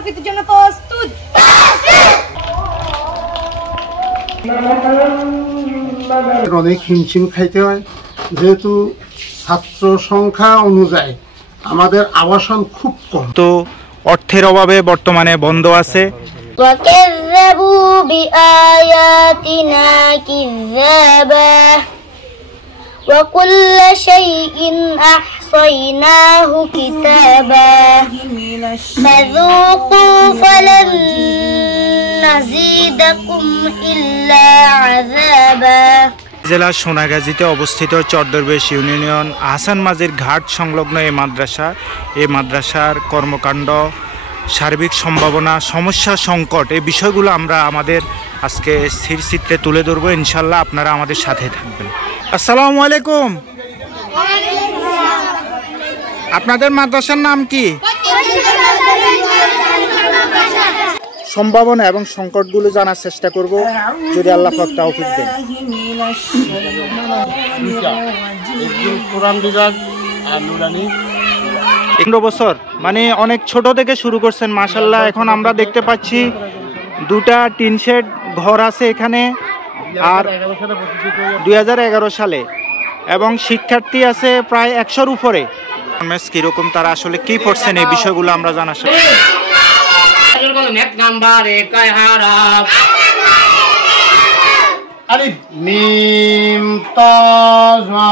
বরকতের জন্য প্রস্তুত। অনেক হিমশিম খাইতে হয়, যেহেতু ছাত্র সংখ্যা অনুযায়ী আমাদের আবাসন খুব কম, তো অর্থের অভাবে বর্তমানে বন্ধ আছে। وكذبوا بآياتنا كذابا وكل شيء أحصيناه كتابا فذوقوا فلن نزيدكم إلا عذابا। জেলা সোনাগাজীতে অবস্থিত চরদরবেশ ইউনিয়ন আহসান মাঝির ঘাট সংলগ্ন এই মাদ্রাসার কর্মকাণ্ড, সার্বিক সম্ভাবনা, সমস্যা, সংকট, এই বিষয়গুলো আমরা আমাদের আজকে স্থিরচিত্রে তুলে ধরবো। ইনশাল্লাহ আপনারা আমাদের সাথে থাকবেন। আসসালামু আলাইকুম। আপনাদের মাদ্রাসার নাম কি? সম্ভাবনা এবং সংকটগুলো জানার চেষ্টা করব, যদি আল্লাহ পাক তৌফিক দেন। কোরআন বিভাগ আর নুরানি। 15 বছর মানে অনেক ছোট থেকে শুরু করছেন মাশাআল্লাহ। এখন আমরা দেখতে পাচ্ছি দুটা টিন শেড ঘর আছে এখানে, আর 2011 সালে, এবং শিক্ষার্থী আছে প্রায় 100-র উপরে। কিরকম তারা আসলে কি পড়ছেন এই বিষয়গুলো আমরা জানা। আলিফ মিম তা জা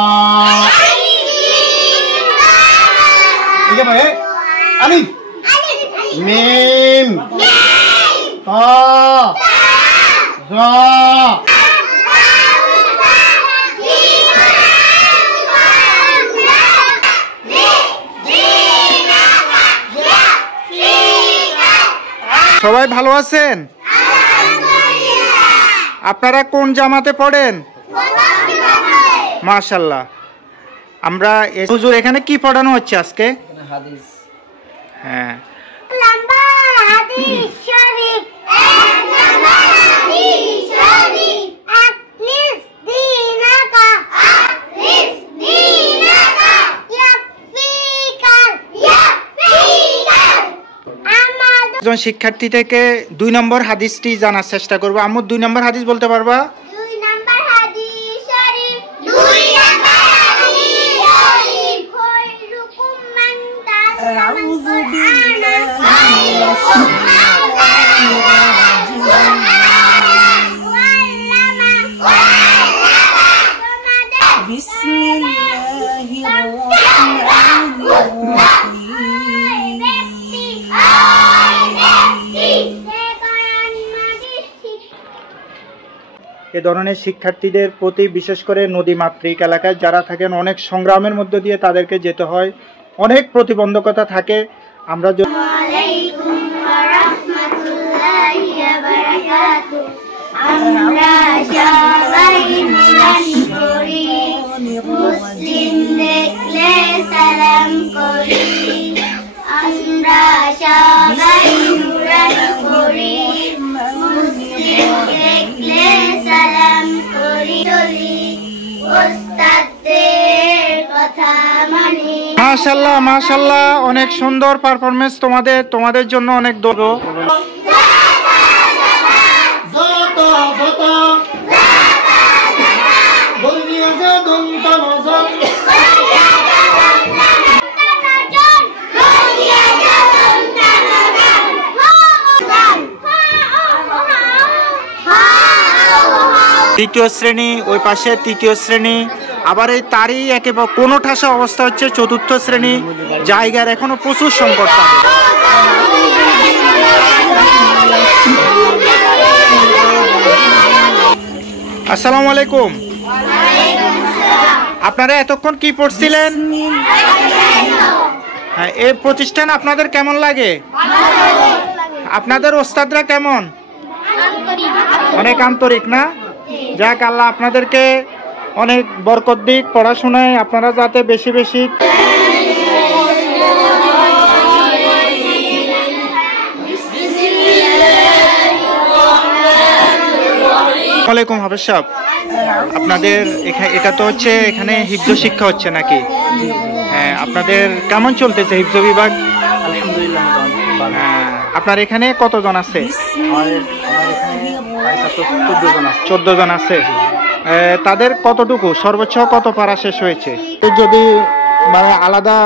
আলিফ মিম তা জা। সবাই ভালো আছেন? আপনারা কোন জামাতে পড়েন? মাশাআল্লাহ। আমরা হুজুর এখানে কি পড়ানো হচ্ছে আজকে? হাদিস। হ্যাঁ, একজন শিক্ষার্থী থেকে 2 নম্বর হাদিসটি জানার চেষ্টা করব। আম্মু 2 নম্বর হাদিস বলতে পারবা? 2 নম্বর হাদিস শরীফ, 2 নম্বর হাদিস শরীফ, খৈরুকুম মান তাআল্লামা আউযু বিল্লাহি মিনাশ শাইতানির রাজিম বিসমিল্লাহির রাহমানির রাহিম। এ ধরনের শিক্ষার্থীদের প্রতি, বিশেষ করে নদীমাতৃক এলাকায় যারা থাকেন, অনেক সংগ্রামের মধ্য দিয়ে তাদেরকে যেতে হয়, অনেক প্রতিবন্ধকতা থাকে। আমরা মাশাআল্লাহ মাশাআল্লাহ, অনেক সুন্দর পারফরমেন্স তোমাদের জন্য অনেক দোয়া। দ্বিতীয় শ্রেণী, ওই পাশে তৃতীয় শ্রেণী, আবার এই তারই একেবারে কোনো ঠাসা অবস্থা হচ্ছে 4র্থ শ্রেণী। জায়গার এখনো প্রচুর সংকট থাকে। আসসালামু আলাইকুম। আপনারা এতক্ষণ কি পড়ছিলেন? হ্যাঁ, এই প্রতিষ্ঠান আপনাদের কেমন লাগে? আপনাদের ওস্তাদরা কেমন? অনেক আন্তরিক না? যাক, আল্লাহ আপনাদেরকে অনেক বরকত দিক পড়াশোনায়, আপনারা যাতে বেশি বেশি। ওয়ালাইকুম হাফেজ সাহেব, আপনাদের এটা তো হচ্ছে এখানে হিফজ শিক্ষা হচ্ছে নাকি? হ্যাঁ, আপনাদের কেমন চলতেছে হিফজ বিভাগ? আলহামদুলিল্লাহ। হ্যাঁ, আপনার এখানে কতজন আছে? 14 জন আছে। তাদের কতটুকু সর্বোচ্চ কত পারা শেষ হয়েছে? যদি মানে আলাদা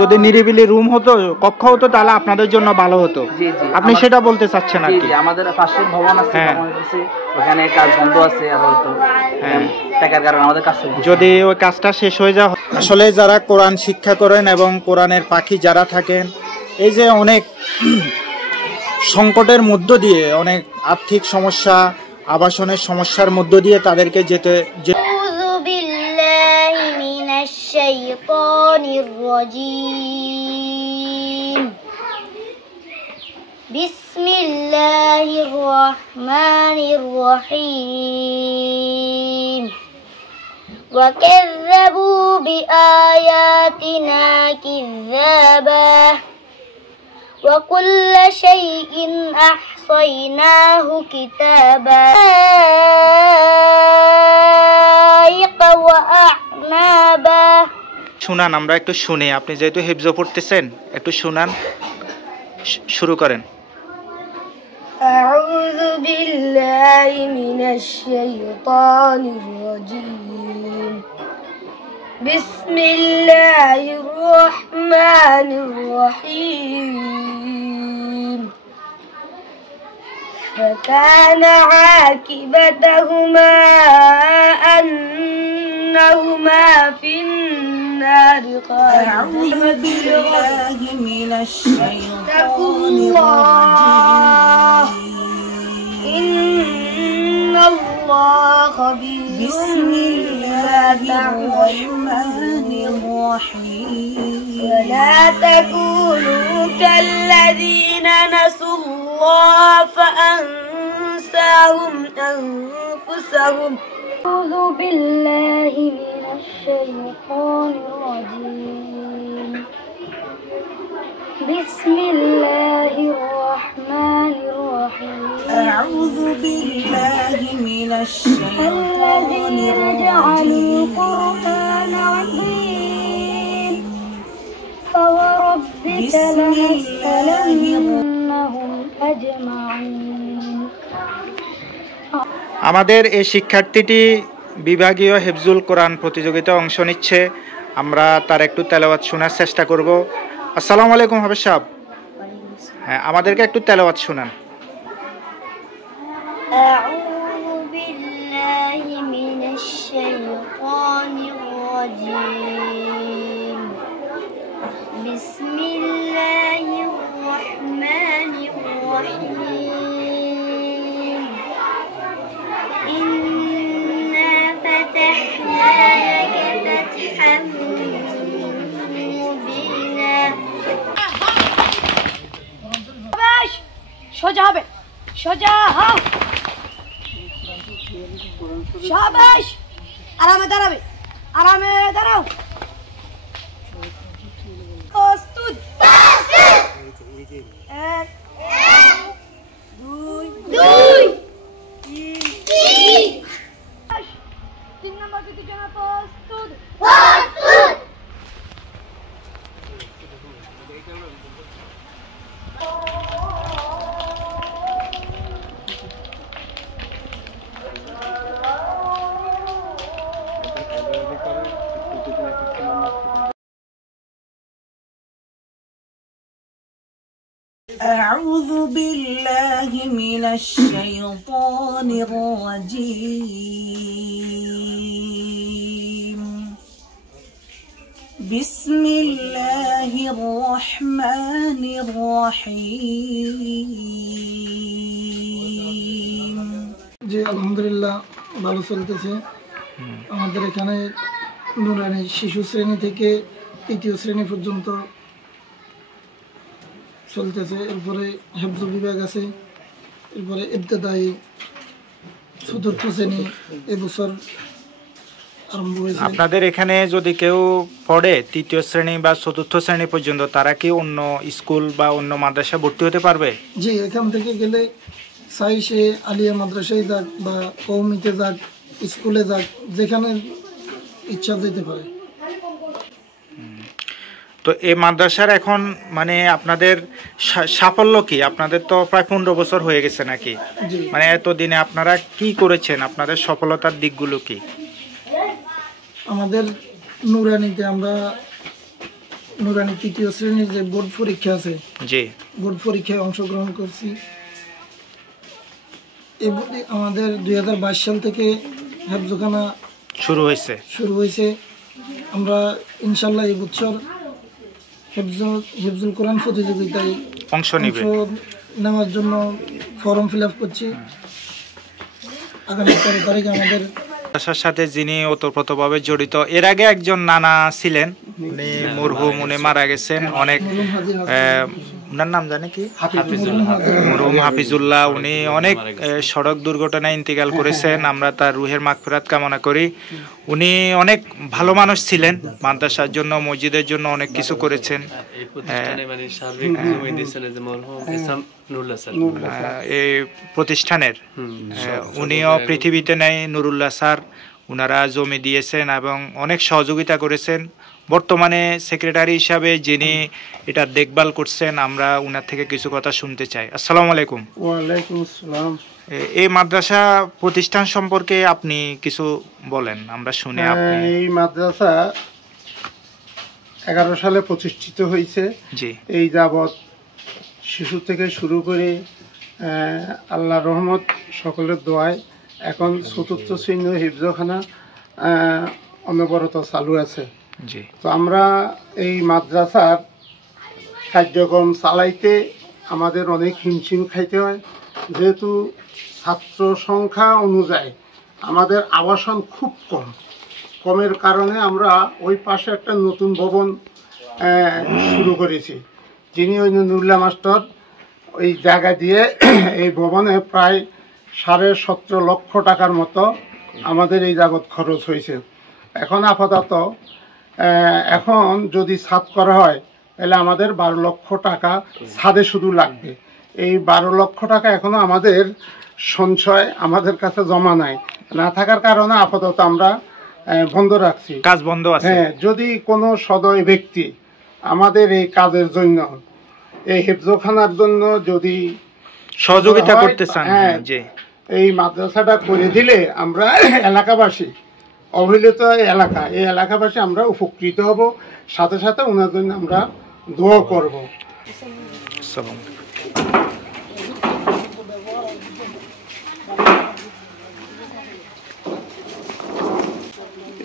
যদি নিরিবিলি রুম হতো, কক্ষ হতো, তাহলে আপনাদের জন্য ভালো হতো। আপনি সেটা বলতে চাচ্ছেন আর কি? আমাদের পাশে ভবন আছে, ওখানে কাজ বন্ধ আছে, হয়তো টাকার কারণে আমাদের কাজ চলছে। যদি ওই কাজটা শেষ হয়ে যায়। আসলে যারা কোরআন শিক্ষা করেন এবং কোরআনের পাখি যারা থাকেন, এই যে অনেক সংকটের মধ্য দিয়ে, অনেক আর্থিক সমস্যা, আবাসনের সমস্যার মধ্য দিয়ে তাদেরকে যেতে আউযু বিল্লাহি মিনাশ শাইতানির রাজীম। বিসমিল্লাহির রাহমানির রহিম। ওয়া কাযযাবু বিআয়াতিনা কিযাবা وكل شيء أحصيناه كتابا وأعنابا। শুনান, আমরা একটু শুনি। আপনি যেহেতু হিফজ পড়তেছেন, একটু শুনান, শুরু করেন। أعوذ بالله من الشيطان الرجيم. بسم الله الرحمن الرحيم. فكان عاقبتهما أنهما في النار خالدين. أعوذ بالله من الشيطان الرجيم. إن الله خبير. بسم الله الرحمن الرحيم. ولا تكونوا كالذين نسوا الله فأنساهم أنفسهم. أعوذ بالله من الشيطان الرجيم. بسم الله الرحمن الرحيم. أعوذ بالله من الشيطان الذين جعلوا القرآن عظيم. فوربك لنسألنهم أجمعين. আমাদের এই শিক্ষার্থীটি বিভাগীয় হিফজুল কোরআন প্রতিযোগিতায় অংশ নিচ্ছে। আমরা তার একটু তেলাওয়াত শোনার চেষ্টা করব। আসসালামু আলাইকুম হাফেজ সাহেব। হ্যাঁ, আমাদেরকে একটু তেলাওয়াত শোনান। أعوذ بالله من الشيطان الرجيم. بسم الله الرحمن الرحيم. إنا فتحنا لك فتحا مبينا. সোজা হবে, সোজা হও, শাবাশ, আরামে দাঁড়াবে, আরামে দাঁড়াও। প্রস্তুত, এক, দুই, তিন নম্বর দিকে জন্য প্রস্তুত। أعوذ بالله من الشيطان الرجيم. بسم الله الرحمن الرحيم. জি আলহামদুলিল্লাহ ভালো চলতেছে। আমাদের এখানে নুরানি শিশু শ্রেণী থেকে 3য় শ্রেণী পর্যন্ত চলতেছে। এরপরে হেফজ বিভাগ আছে, এরপরে ইবতেদায়ী 4র্থ শ্রেণী এবছর আরম্ভ হয়েছে। আপনাদের এখানে যদি কেউ পড়ে 3য় শ্রেণী বা 4র্থ শ্রেণী পর্যন্ত, তারা কি অন্য স্কুল বা অন্য মাদ্রাসা ভর্তি হতে পারবে? জি, এখান থেকে গেলে চাই সে আলিয়া মাদ্রাসায় যাক বা কওমিতে যাক, স্কুলে যাক, যেখানে ইচ্ছা যেতে পারে। তো এই মাদ্রাসার এখন মানে আপনাদের সাফল্য কি? আপনাদের তো প্রায় 15 বছর হয়ে গেছে নাকি? জি। মানে এতদিনে আপনারা কি করেছেন? আপনাদের সফলতার দিকগুলো কি? আমাদের নুরানিতে আমরা নুরানি 3য় শ্রেণীর যে বোর্ড পরীক্ষা আছে, জি, বোর্ড পরীক্ষায় অংশগ্রহণ করছি। আমাদের 2022 সাল থেকে হেফজখানা শুরু হয়েছে। আমরা ইনশাল্লাহ এই বছর হিফজুল কোরআন প্রতিযোগিতায় অংশ নেওয়ার জন্য ফর্ম ফিল আপ করছি। আগামী 13 তারিখে আমাদের মাদ্রাসার সাথে যিনি ওতপ্রোতভাবে জড়িত, এর আগে একজন নানা ছিলেন, উনি মরহুম, উনি মারা গেছেন অনেক। ওনার নাম জানে কি? মরহুম হাফিজুল্লাহ। উনি অনেক সড়ক দুর্ঘটনায় ইন্তেকাল করেছেন। আমরা তার রুহের মাগফিরাত কামনা করি। উনি অনেক ভালো মানুষ ছিলেন, মাদ্রাসার জন্য, মসজিদের জন্য অনেক কিছু করেছেন। এই প্রতিষ্ঠানের উনিও পৃথিবীতে নেই, নুরুল্লাহ স্যার, উনারা জমি দিয়েছেন এবং অনেক সহযোগিতা করেছেন। বর্তমানে সেক্রেটারি হিসাবে যিনি এটা দেখভাল করছেন, আমরা উনার থেকে কিছু কথা শুনতে চাই। আসসালামু আলাইকুম। ওয়ালাইকুম আসসালাম। এই মাদ্রাসা প্রতিষ্ঠান সম্পর্কে আপনি কিছু বলেন, আমরা শুনে। এই মাদ্রাসা 11 সালে প্রতিষ্ঠিত হয়েছে। জি। এই যাবৎ শিশু থেকে শুরু করে আল্লাহর রহমত, সকলের দোয়ায় এখন 4র্থ শ্রেণীর হিফজখানা অনবরত চালু আছে। জি। তো আমরা এই মাদ্রাসার কার্যক্রম চালাইতে আমাদের অনেক হিমশিম খাইতে হয়, যেহেতু ছাত্র সংখ্যা অনুযায়ী আমাদের আবাসন খুব কমের কারণে আমরা ওই পাশে একটা নতুন ভবন শুরু করেছি। যিনি ওই নুরুল্লাহ মাস্টার ওই জায়গা দিয়ে এই ভবনে প্রায় 17.5 লক্ষ টাকার মতো আমাদের এই যাবৎ খরচ হয়েছে। এখন আপাতত এখন যদি ছাদ করা হয় তাহলে আমাদের 12 লক্ষ টাকা ছাদে শুধু লাগবে। এই 12 লক্ষ টাকা এখনো আমাদের সঞ্চয় আমাদের কাছে জমা নাই, না থাকার কারণে আপাতত আমরা বন্ধ রাখছি, কাজ বন্ধ আছে। হ্যাঁ, যদি কোনো সদয় ব্যক্তি আমাদের এই কাজের জন্য, এই হেফজখানার জন্য যদি সহযোগিতা করতে চান, হ্যাঁ, এই মাদ্রাসাটা করে দিলে আমরা এলাকাবাসী, অবহেলিত এলাকা, এই এলাকাবাসী আমরা উপকৃত হব, সাথে সাথে ওনার জন্য আমরা দোয়া করব।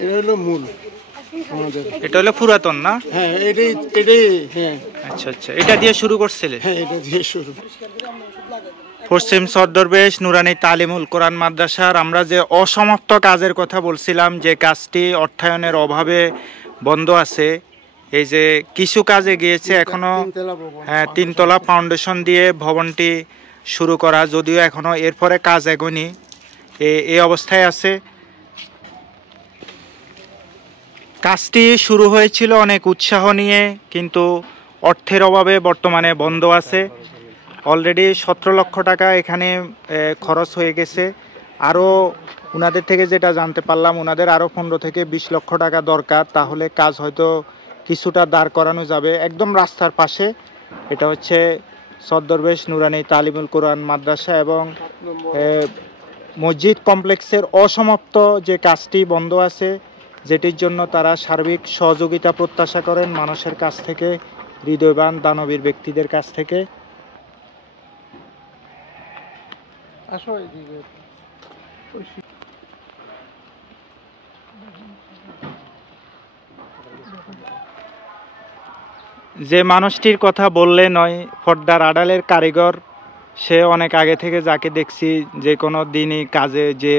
এটা হলো মূল আমাদের, এটা হলো পুরাতন না? হ্যাঁ, এটাই হ্যাঁ। আচ্ছা আচ্ছা, এটা দিয়ে শুরু করছিলেন? হ্যাঁ, এটা দিয়ে শুরু। পশ্চিম সদরবেশ নুরানি তালিমুল কোরআন মাদ্রাসার আমরা যে অসমাপ্ত কাজের কথা বলছিলাম, যে কাজটি অর্থায়নের অভাবে বন্ধ আছে, এই যে কিছু কাজে গিয়েছে এখনো। হ্যাঁ, 3 তলা ফাউন্ডেশন দিয়ে ভবনটি শুরু করা, যদিও এখনো এরপরে কাজ এগোয়নি, এই অবস্থায় আছে। কাজটি শুরু হয়েছিল অনেক উৎসাহ নিয়ে, কিন্তু অর্থের অভাবে বর্তমানে বন্ধ আছে। অলরেডি 17 লক্ষ টাকা এখানে খরচ হয়ে গেছে। আরও ওনাদের থেকে যেটা জানতে পারলাম, ওনাদের আরও 15 থেকে 20 লক্ষ টাকা দরকার, তাহলে কাজ হয়তো কিছুটা দাঁড় করানো যাবে। একদম রাস্তার পাশে, এটা হচ্ছে সদরবেশ নুরানি তালিমুল কোরআন মাদ্রাসা এবং মসজিদ কমপ্লেক্সের অসমাপ্ত যে কাজটি বন্ধ আছে, যেটির জন্য তারা সার্বিক সহযোগিতা প্রত্যাশা করেন মানুষের কাছ থেকে, হৃদয়বান দানবীর ব্যক্তিদের কাছ থেকে। যে মানুষটির কথা বললে নয়, পর্দার আড়ালের কারিগর, সে অনেক আগে থেকে যাকে দেখছি যে কোনো দিনই কাজে, যে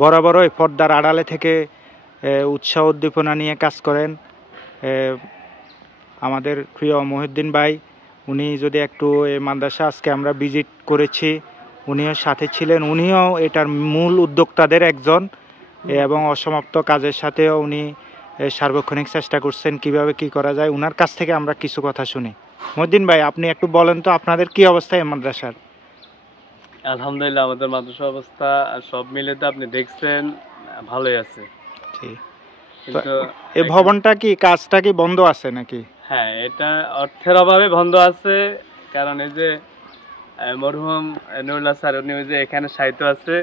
বরাবরই পর্দার আড়ালে থেকে উৎসাহ উদ্দীপনা নিয়ে কাজ করেন, আমাদের প্রিয় মহিউদ্দিন ভাই। উনি যদি একটু এই মাদ্রাসা আজকে আমরা ভিজিট করেছি, উনিও সাথে ছিলেন, উনিও এটার মূল উদ্যোক্তাদের একজন, এবং অসমাপ্ত কাজের সাথেও উনি সার্বক্ষণিক চেষ্টা করছেন কিভাবে কি করা যায়। উনার কাছ থেকে আমরা কিছু কথা শুনি। মহিউদ্দিন ভাই, আপনি একটু বলেন তো আপনাদের কি অবস্থা এই মাদ্রাসার? আলহামদুলিল্লাহ, আমাদের মাদ্রাসা অবস্থা সব মিলে তো আপনি দেখছেন ভালোই আছে। এই ভবনটা কি, কাজটা কি বন্ধ আছে নাকি? হ্যাঁ, এটা অর্থের অভাবে বন্ধ আছে, কারণ এই যে মরহুম নুরুল্লাহ স্যার উনি ওই যে এখানে সাহিত্য আছে,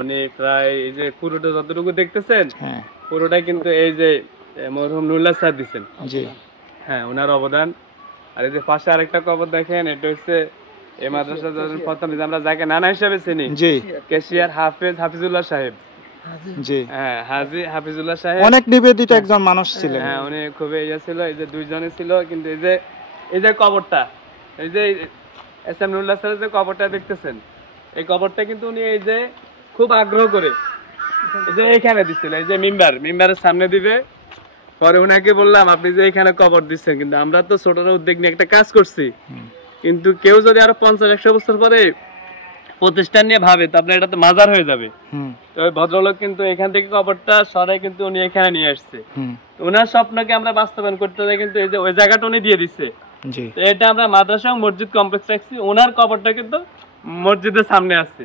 উনি প্রায় এই যে পুরোটা যতটুকু দেখতেছেন হ্যাঁ পুরোটাই কিন্তু এই যে মরহুম নুরুল্লাহ স্যার দিচ্ছেন। জি হ্যাঁ, ওনার অবদান। আর এই যে পাশে আরেকটা কবর দেখেন, এটা হচ্ছে এই মাদ্রাসা প্রথম আমরা যাকে নানা হিসেবে চিনি, জি কেশিয়ার হাফিজুল্লাহ সাহেব। জি হ্যাঁ, হাজি হাফিজুল্লাহ সাহেব অনেক নিবেদিত একজন মানুষ ছিলেন। হ্যাঁ, উনি খুবই ইয়ে ছিল। এই যে দুইজনই ছিল, কিন্তু এই যে কবরটা, এই যে এস এম নুরুল্লাহ স্যারের যে কবরটা দেখতেছেন, এই কবরটা কিন্তু উনি এই যে খুব আগ্রহ করে এই যে এখানে দিচ্ছিল, এই যে মিম্বারের সামনে দিবে। পরে উনাকে বললাম আপনি যে এখানে কবর দিচ্ছেন, কিন্তু আমরা তো ছোটরা উদ্যোগ নিয়ে একটা কাজ করছি, কিন্তু কেউ যদি আরো 50-100 বছর পরে প্রতিষ্ঠান নিয়ে ভাবে তাহলে এটা তো মাজার হয়ে যাবে। তো ওই ভদ্রলোক কিন্তু এখান থেকে কবরটা সরাই কিন্তু উনি এখানে নিয়ে আসছে। ওনার স্বপ্নকে আমরা বাস্তবায়ন করতে যাই, কিন্তু এই যে ওই জায়গাটা উনি দিয়ে দিচ্ছে। তো এটা আমরা মাদ্রাসা মসজিদ কমপ্লেক্স রাখছি, ওনার কবরটা কিন্তু মসজিদের সামনে আছে।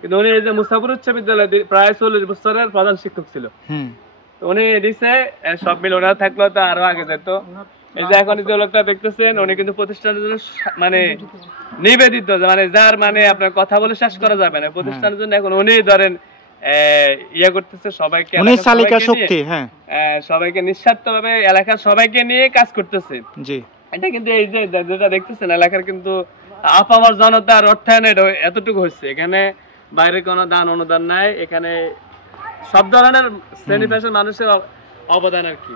কিন্তু উনি এই যে মুসাফির উচ্চ বিদ্যালয় প্রায় 40 বছরের প্রধান শিক্ষক ছিল। তো উনি দিছে, সব মিলে ওনার থাকলো তো আরো আগে যেত। এই যে এখন যে লোকটা দেখতেছেন, উনি কিন্তু প্রতিষ্ঠানের জন্য মানে নিবেদিত, মানে যার মানে আপনার কথা বলে শেষ করা যাবে না। প্রতিষ্ঠানের জন্য এখন উনি ধরেন ইয়ে করতেছে, সবাইকে সবাইকে নিঃস্বার্থভাবে এলাকার সবাইকে নিয়ে কাজ করতেছে। এটা কিন্তু এই যে যেটা দেখতেছেন এলাকার কিন্তু আপামর জনতার অর্থায়ন এতটুকু হচ্ছে। এখানে বাইরে কোনো দান অনুদান নাই, এখানে সব ধরনের শ্রেণী পেশার মানুষের অবদান আর কি,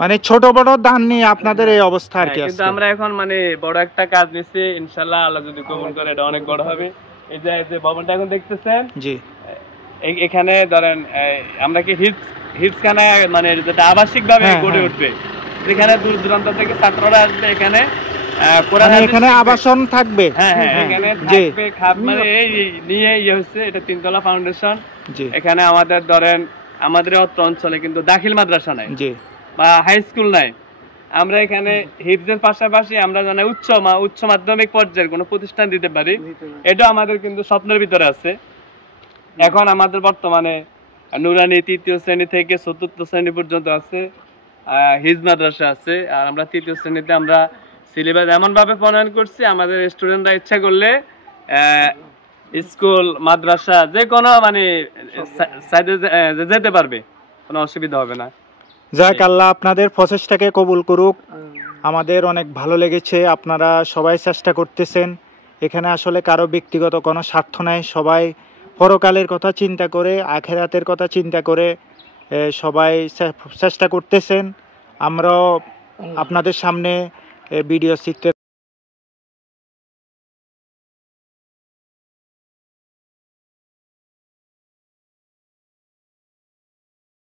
মানে ছোট বড় দান নিয়ে আপনাদের এই অবস্থা আর কি। কিন্তু আমরা এখন মানে বড় একটা কাজ নিচ্ছি, ইনশাআল্লাহ আল্লাহ যদি কবুল করে এটা অনেক বড় হবে। এই যে ভবনটা এখন দেখতেছেন, জি এখানে ধরেন আমরা কি হিটসখানা মানে যেটা আবাসিক ভাবে গড়ে উঠবে, যেখানে দূর দূরান্ত থেকে ছাত্ররা আসবে, এখানে এখানে আবাসন থাকবে। হ্যাঁ হ্যাঁ, এখানে থাকবে খাত, মানে এই নিয়ে ইয়ে হচ্ছে, এটা 3 তলা ফাউন্ডেশন। এখানে আমাদের ধরেন আমাদের অত্র অঞ্চলে কিন্তু দাখিল মাদ্রাসা নাই বা হাই স্কুল নাই। আমরা এখানে হিফজের পাশাপাশি আমরা জানি উচ্চ মাধ্যমিক পর্যায়ের কোনো প্রতিষ্ঠান দিতে পারি, এটা আমাদের কিন্তু স্বপ্নের ভিতরে আছে। এখন আমাদের বর্তমানে নুরানি 3য় শ্রেণী থেকে 4র্থ শ্রেণী পর্যন্ত আছে, হিজ মাদ্রাসা আছে। আর আমরা 3য় শ্রেণীতে আমরা সিলেবাস এমন ভাবে প্রণয়ন করছি, আমাদের স্টুডেন্টরা ইচ্ছা করলে স্কুল মাদ্রাসা যে কোনো মানে সাইডে যেতে পারবে, কোনো অসুবিধা হবে না। যাক, আল্লাহ আপনাদের প্রচেষ্টাকে কবুল করুক। আমাদের অনেক ভালো লেগেছে, আপনারা সবাই চেষ্টা করতেছেন। এখানে আসলে কারো ব্যক্তিগত কোনো স্বার্থ নাই, সবাই পরকালের কথা চিন্তা করে, আখিরাতের কথা চিন্তা করে সবাই চেষ্টা করতেছেন। আমরাও আপনাদের সামনে ভিডিও চিত্রে